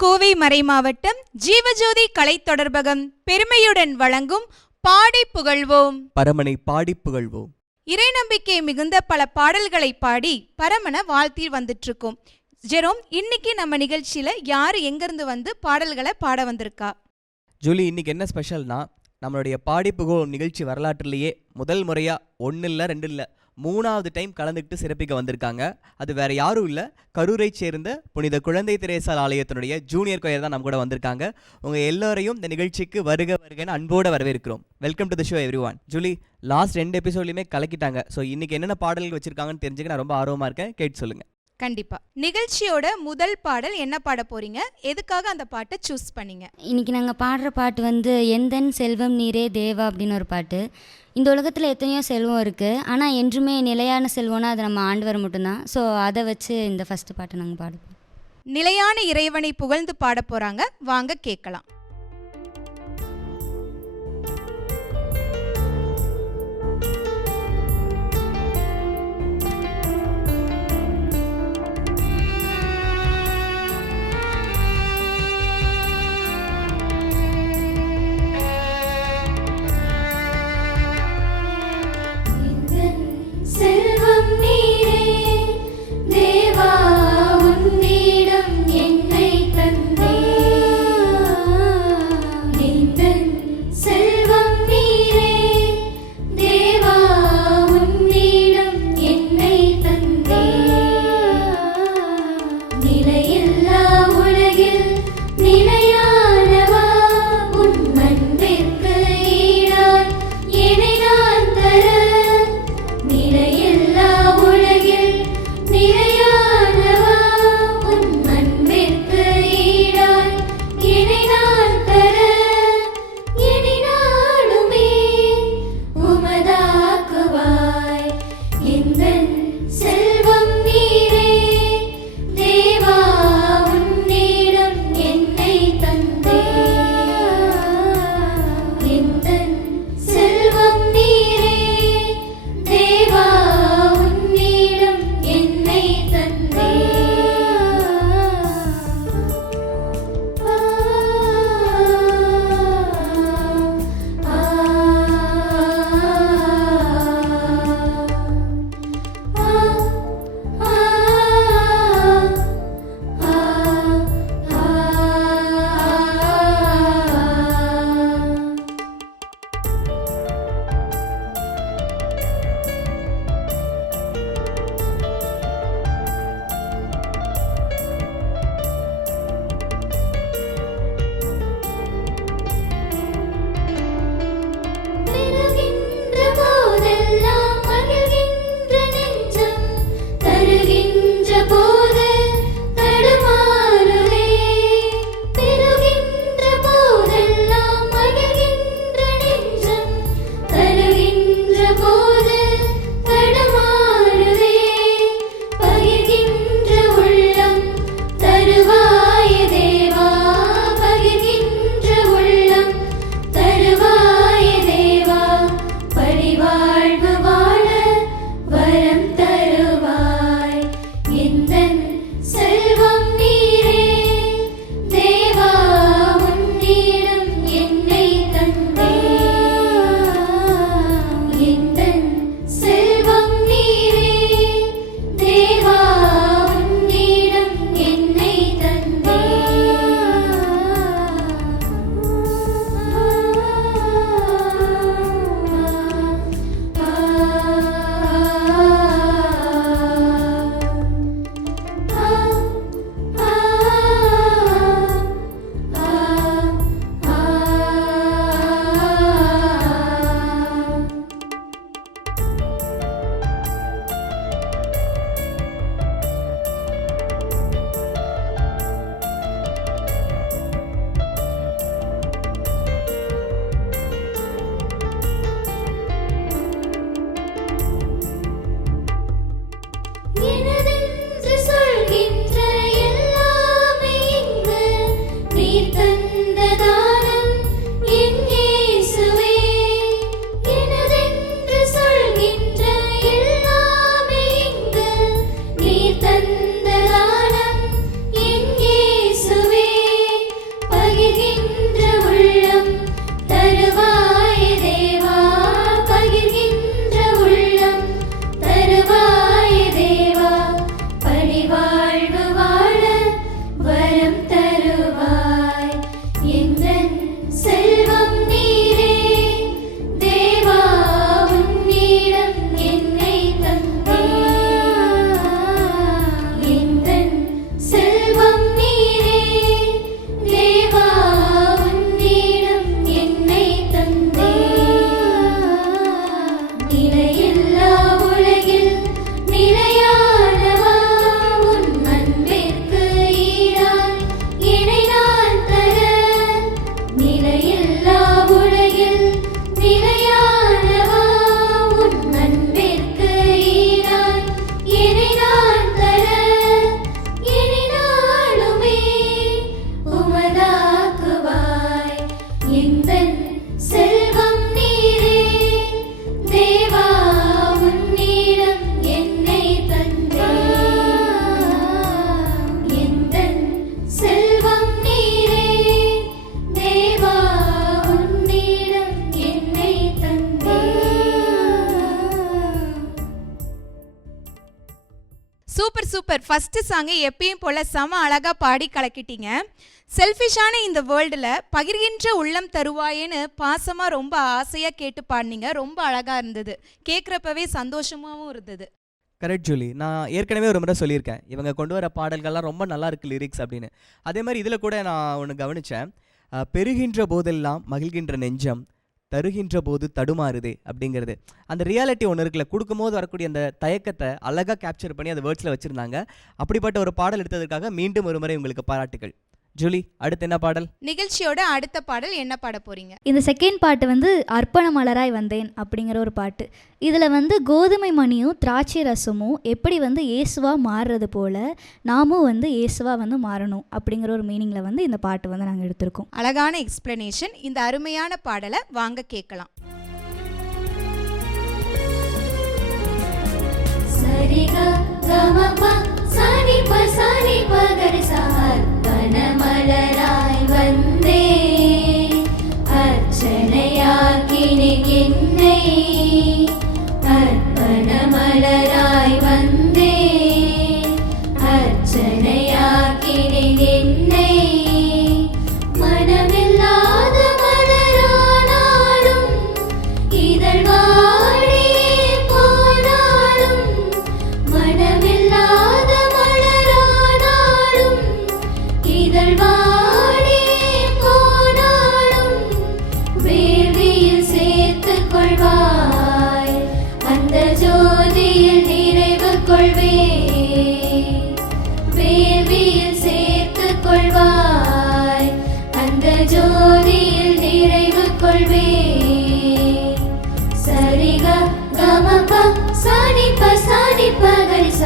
கோவை மறைமாவட்டம் ஜீவஜோதி கலை தொடர்பகம் பெருமையுடன் வழங்கும் பாடி புகழ்வோம். பரமனை பாடி புகழ்வோம். இறை நம்பிக்கை மிகுந்த பல பாடல்களை பாடி பரமனை வாழ்த்தி வந்துட்டு இருக்கோம் ஜெரோம் இன்னைக்கு நம்ம நிகழ்ச்சியில யாரு எங்கிருந்து வந்து பாடல்களை பாட வந்திருக்கா? ஜூலி இன்னைக்கு என்ன ஸ்பெஷல்னா நம்மளுடைய பாடி புகழ் நிகழ்ச்சி வரலாற்றிலேயே முதல் முறையாக ஒன்று இல்லை ரெண்டு இல்லை மூணாவது டைம் கலந்துக்கிட்டு சிறப்பிக்க வந்திருக்காங்க. அது வேற யாரும் இல்லை. கரூரை சேர்ந்த புனித குழந்தை திரேசால் ஆலயத்தினுடைய ஜூனியர் கொயர் தான் நம்ம கூட வந்திருக்காங்க. உங்கள் எல்லோரையும் இந்த நிகழ்ச்சிக்கு வருக வருகன்னு அன்போடு வரவேற்கிறோம். Welcome to the show everyone Julie last ரெண்டு எபிசோட்லையுமே கலக்கிட்டாங்க. ஸோ இன்னைக்கு என்னென்ன பாடல்கள் வச்சிருக்காங்கன்னு தெரிஞ்சுக்க நான் ரொம்ப ஆர்வமாக இருக்கேன். கேட்டு சொல்லுங்க. கண்டிப்பா. நிகழ்ச்சியோட முதல் பாடல் என்ன பாட போறீங்க? எதுக்காக அந்த பாட்டை சூஸ் பண்ணீங்க? இன்னைக்கு நாங்கள் பாடுற பாட்டு வந்து எந்தன் செல்வம் நீரே தேவா அப்படின்னு ஒரு பாட்டு. இந்த உலகத்தில் எத்தனையோ செல்வம் இருக்குது ஆனால் என்றுமே நிலையான செல்வம்னா அது நம்ம ஆண்டவர் மட்டும்தான். ஸோ அதை வச்சு இந்த ஃபஸ்ட்டு பாட்டை நாங்கள் பாடுவோம். நிலையான இறைவனை புகழ்ந்து பாட போறாங்க. வாங்க கேட்கலாம். தருகின்ற சாங்கை எப்பயும் போல செம அழகாக பாடி கலக்கிட்டீங்க. செல்ஃபிஷான இந்த வேர்ல்டில் பகிர்கின்ற உள்ளம் தருவாயேன்னு பாசமாக ரொம்ப ஆசையாக கேட்டு பாடினீங்க. ரொம்ப அழகாக இருந்தது. கேட்குறப்பவே சந்தோஷமாகவும் இருந்தது. கரெக்ட் ஜூலி நான் ஏற்கனவே ஒரு முறை சொல்லியிருக்கேன். இவங்க கொண்டு வர பாடல்கள்லாம் ரொம்ப நல்லா இருக்கு லிரிக்ஸ் அப்படின்னு. அதே மாதிரி இதில் கூட நான் ஒன்று கவனித்தேன் பெருகின்ற போதெல்லாம் மகிழ்கின்ற நெஞ்சம் தருகின்ற போது தடுமாறுதே அப்படிங்கிறது. அந்த ரியாலிட்டி ஒன்று இருக்குல்ல கொடுக்கும்போது வரக்கூடிய அந்த தயக்கத்தை அழகாக கேப்சர் பண்ணி அந்த வேர்ட்ஸில் வச்சுருந்தாங்க. அப்படிப்பட்ட ஒரு பாடல் எடுத்ததற்காக மீண்டும் ஒரு முறை உங்களுக்கு பாராட்டுகள் ஜூலி அடுத்து என்ன பாடல்? நிகழ்ச்சியோட அடுத்த பாடல் என்ன பாட போறீங்க? இந்த செகண்ட் பாட்டு வந்து அர்ப்பண மலராய் வந்தேன் அப்படிங்கிற ஒரு பாட்டு. இதில் வந்து கோதுமை மணியும் திராட்சை ரசமும் எப்படி வந்து இயேசுவா மாறுறது போல் நாமும் வந்து இயேசுவா வந்து மாறணும் அப்படிங்கிற ஒரு மீனிங்கில் வந்து இந்த பாட்டு வந்து நாங்கள் எடுத்திருக்கோம். அழகான எக்ஸ்பிளனேஷன் இந்த அருமையான பாடலை வாங்க கேட்கலாம். சரிக கமப பனமலராய் வந்தே அர்ச்சனையாக்கினே என்னை கொள்வே. வேள்வியில் சேர்த்து கொள்வாய். அந்த ஜோதியில் நிறைவு கொள்வே. சரிக கமப சனிப சனிப கரிச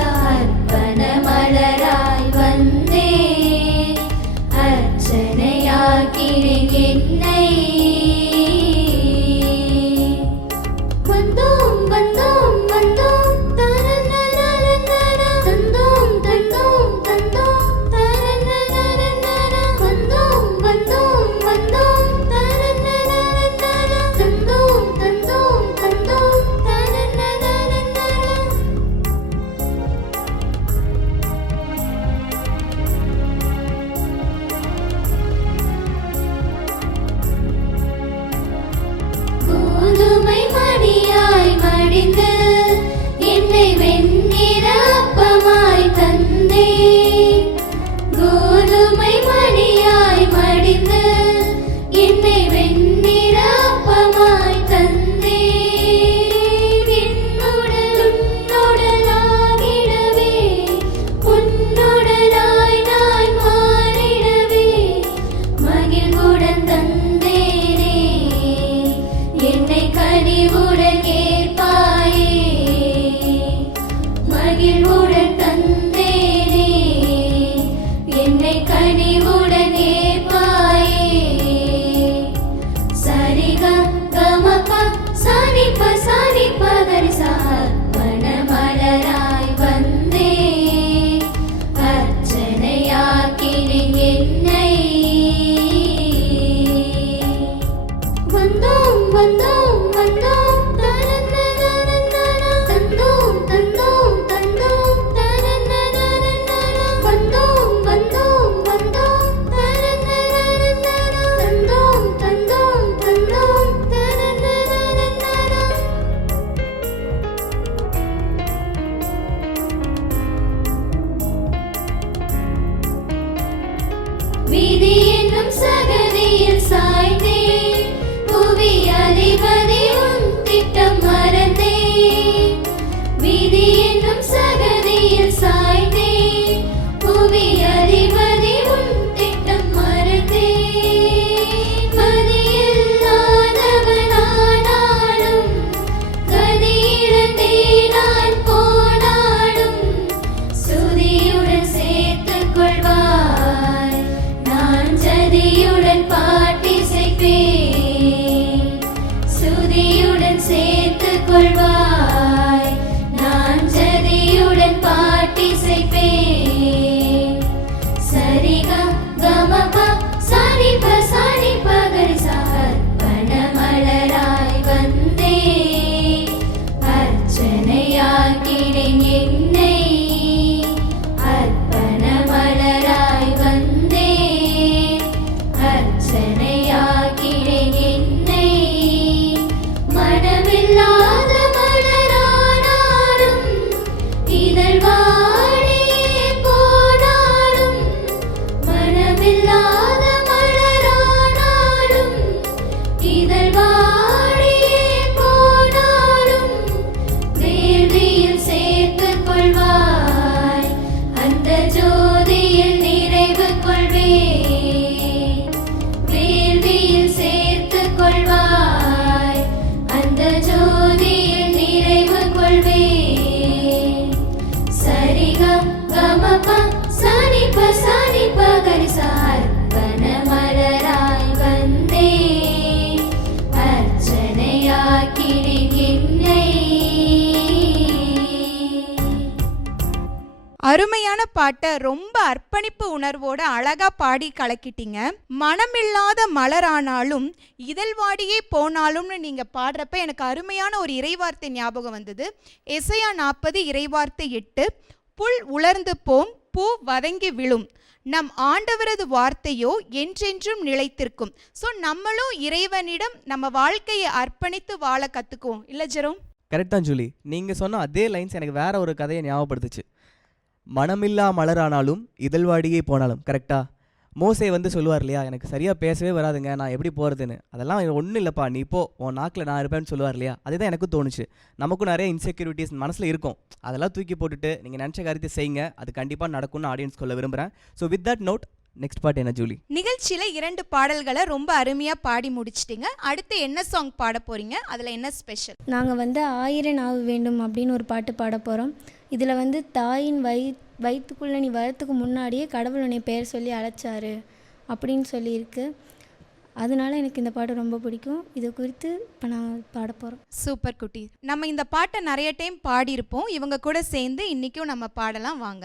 அருமையான பாட்டை ரொம்ப அர்ப்பணிப்பு உணர்வோட அழகா பாடி கலக்கிட்டீங்க. மனமில்லாத மலரானாலும் இதழ்வாடியே போனாலும்னு நீங்க பாடுறப்ப எனக்கு அருமையான ஒரு இறைவார்த்தை ஞாபகம் வந்தது. எசையா நாற்பது இறைவார்த்தை எட்டு புல் உலர்ந்து போம் பூ வதங்கி விழும். நம் ஆண்டவரது வார்த்தையோ என்றென்றும் நிலைத்திருக்கும் ஸோ நம்மளும் இறைவனிடம் நம்ம வாழ்க்கையை அர்ப்பணித்து வாழ கற்றுக்குவோம் இல்லை ஜெரோம்? Correct Julie. நீங்கள் சொன்ன அதே லைன்ஸ் எனக்கு வேற ஒரு கதையை ஞாபகப்படுத்துச்சு. மனமில்லா மலரானாலும் இதழ்வாடியே போனாலும் கரெக்டா மோசே வந்து சொல்லுவார் இல்லையா எனக்கு சரியாக பேசவே வராதுங்க நான் எப்படி போகிறதுன்னு அதெல்லாம் ஒன்றும் இல்லைப்பா நீ போ உன் நாக்கில் நான் இருப்பேன்னு சொல்லுவார் இல்லையா? அதுதான் எனக்கும் தோணுச்சு. நமக்கும் நிறைய இன்செக்யூரிட்டிஸ் மனசில் இருக்கும். அதெல்லாம் தூக்கி போட்டுட்டு நீங்கள் நினச்ச காரியத்தை செய்யுங்க அது கண்டிப்பாக நடக்கும்னு ஆடியன்ஸ் சொல்ல விரும்புகிறேன் so with that note next part என்ன ஜூலி? நிகழ்ச்சியில இரண்டு பாடல்களை ரொம்ப அருமையா பாடி முடிச்சிட்டீங்க. அடுத்து என்ன சாங் பாட போறீங்க? அதுல என்ன ஸ்பெஷல் நாங்கள் வந்து ஆயிரம் நாவு வேண்டும் அப்படின்னு ஒரு பாட்டு பாட போகிறோம் இதில் வந்து தாயின் வயி வயிற்றுக்குள்ளே நீ வரத்துக்கு முன்னாடியே கடவுள் உன்னை பெயர் சொல்லி அழைச்சாரு அப்படின்னு சொல்லியிருக்கு. அதனால எனக்கு இந்த பாட்டு ரொம்ப பிடிக்கும். இது குறித்து இப்போ நாங்கள் பாட போகிறோம் சூப்பர் குட்டி நம்ம இந்த பாட்டை நிறைய டைம் பாடியிருப்போம். இவங்க கூட சேர்ந்து இன்றைக்கும் நம்ம பாடலாம். வாங்க.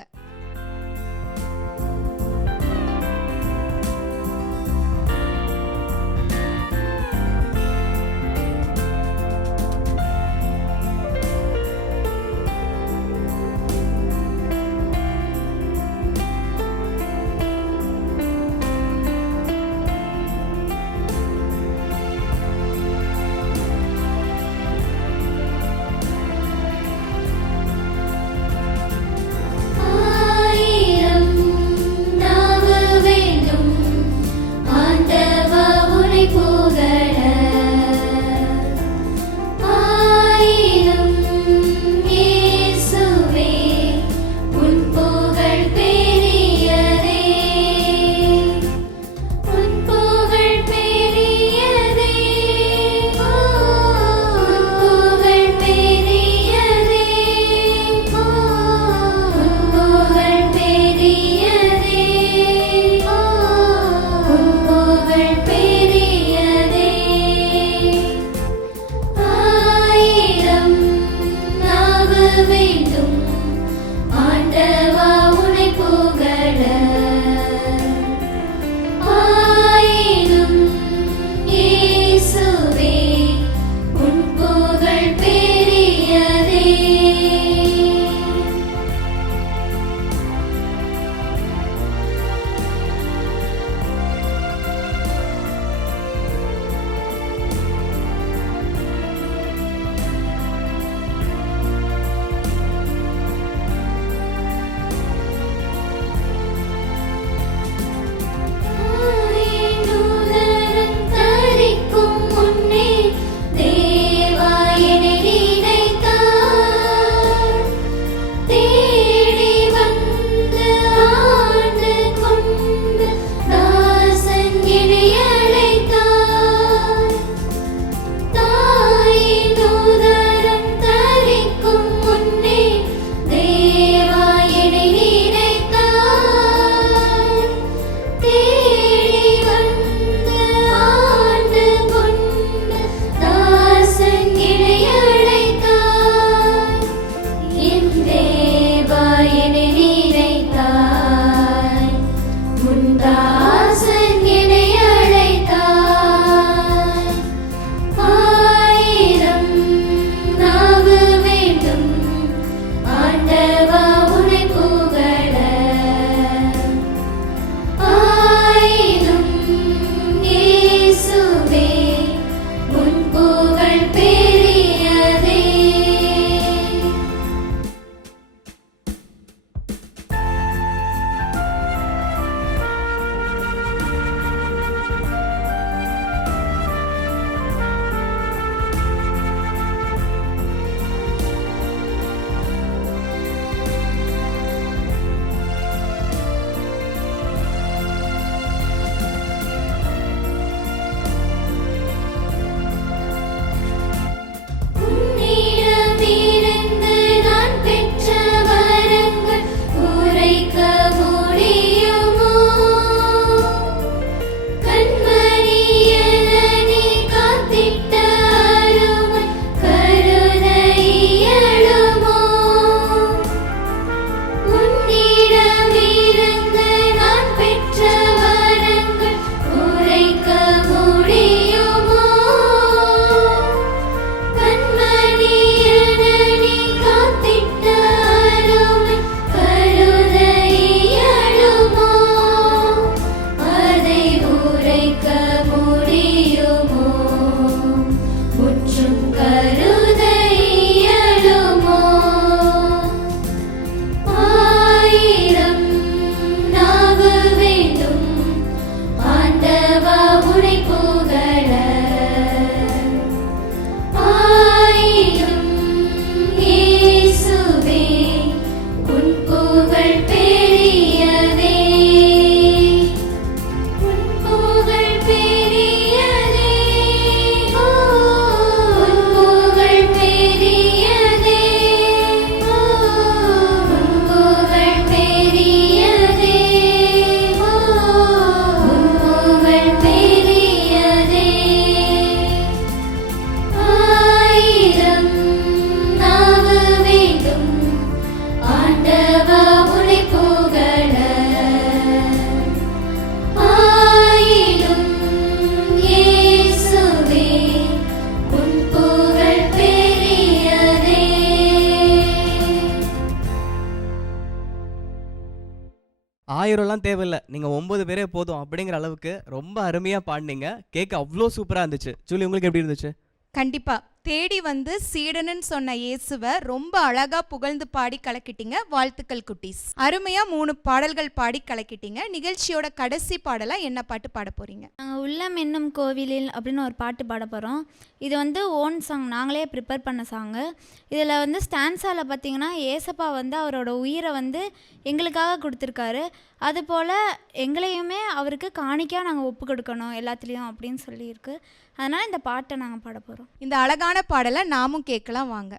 ஆயிரம்லாம் தேவையில்ல. நீங்கள் ஒம்பது பேரே போதும். அப்படிங்கிற அளவுக்கு ரொம்ப அருமையாக பாடினீங்க. கேட்க அவ்வளோ சூப்பராக இருந்துச்சு. சொல்லி உங்களுக்கு எப்படி இருந்துச்சு? கண்டிப்பா. தேடி வந்து சீடனுன்னு சொன்ன இயேசுவை ரொம்ப அழகா புகழ்ந்து பாடி கலக்கிட்டீங்க வாழ்த்துக்கள் குட்டீஸ். அருமையா மூணு பாடல்கள் பாடி கலக்கிட்டீங்க. நிகழ்ச்சியோட கடைசி பாடலாக என்ன பாட்டு பாட போறீங்க? நாங்கள் உள்ளம் என்னும் கோவிலில் அப்படின்னு ஒரு பாட்டு பாட போகிறோம் இது வந்து ஓன் சாங். நாங்களே ப்ரிப்பேர் பண்ண சாங்கு இதில் வந்து ஸ்டான்ஸாவில் பார்த்தீங்கன்னா ஏசப்பா வந்து அவரோட உயிரை வந்து எங்களுக்காக கொடுத்துருக்காரு. அதுபோல் எங்களையுமே அவருக்கு காணிக்காக நாங்கள் ஒப்பு கொடுக்கணும் எல்லாத்துலேயும் அப்படின்னு சொல்லியிருக்கு. அதனால் இந்த பாட்டை நாங்கள் பாட போகிறோம் இந்த அழகான பாடலை நாமும் கேட்கலாம் வாங்க.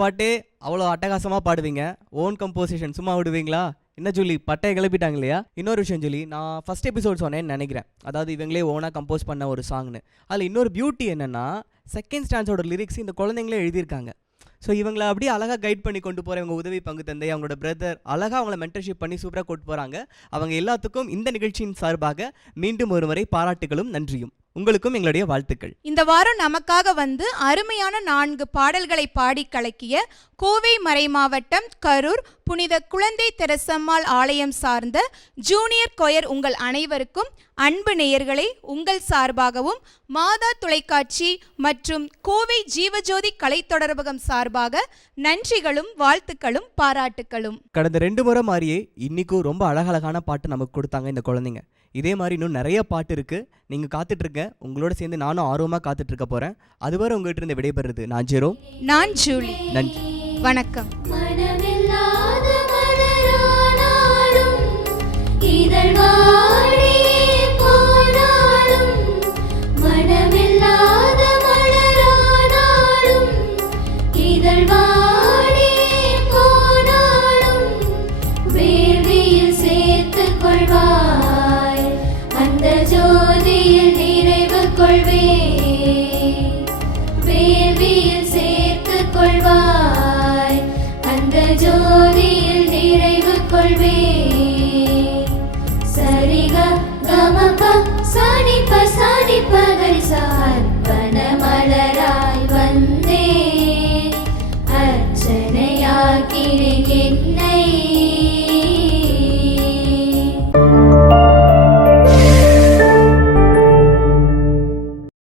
பாட்டே அவ்வளோ அட்டகாசமாக பாடுவீங்க. ஓன் கம்போசிஷன் சும்மா விடுவீங்களா? என்ன சொல்லி பட்டையை கிளப்பிட்டாங்க இல்லையா? இன்னொரு விஷயம் சொல்லி நான் ஃபஸ்ட் எபிசோட் சொன்னேன்னு நினைக்கிறேன். அதாவது இவங்களே ஓனாக கம்போஸ் பண்ண ஒரு சாங்னு அதில் இன்னொரு பியூட்டி என்னென்னா செகண்ட் ஸ்டான்ஸோட லிரிக்ஸ் இந்த குழந்தைங்களே எழுதியிருக்காங்க. ஸோ இவங்களை அப்படியே அழகாக கைட் பண்ணி கொண்டு போகிற இவங்க உதவி பங்கு தந்தை அவங்களோட பிரதர் அழகாக அவங்கள மென்டர்ஷிப் பண்ணி சூப்பராக கொண்டு போகிறாங்க அவங்க எல்லாத்துக்கும் இந்த நிகழ்ச்சியின் சார்பாக மீண்டும் ஒருமுறை பாராட்டுகளும் நன்றியும். உங்களுக்கும் எங்களுடைய வாழ்த்துக்கள். இந்த வாரம் நமக்காக வந்து அருமையான நான்கு பாடல்களை பாடி கலக்கிய கோவை மறைமாவட்டம் கரூர் புனித குழந்தை தெரசம்மாள் ஆலயம் சார்ந்த ஜூனியர் கொயர் உங்கள் அனைவருக்கும் அன்பு நேயர்களை உங்கள் சார்பாகவும் மாதா தொலைக்காட்சி மற்றும் கோவை ஜீவஜோதி கலைத்தொடர்பகம் சார்பாக நன்றிகளும் வாழ்த்துக்களும் பாராட்டுக்களும். கடந்த ரெண்டு முறை மாதிரியே இன்னிக்கும் ரொம்ப அழகழகான பாட்டு நமக்கு கொடுத்தாங்க இந்த குழந்தைங்க. இதே மாதிரி இன்னும் நிறைய பாட்டு இருக்கு. நீங்க காத்துட்டு இருக்க உங்களோட சேர்ந்து நானும் ஆர்வமா காத்துட்டு இருக்க போறேன். அதுவரை உங்ககிட்ட இருந்து விடைபெறுது நான் ஜெரோ. நான் ஜூலி. நன்றி. வணக்கம். மனமில்லாத சரிக கமப சாணிப்ப சாணிப்ப கரிசார்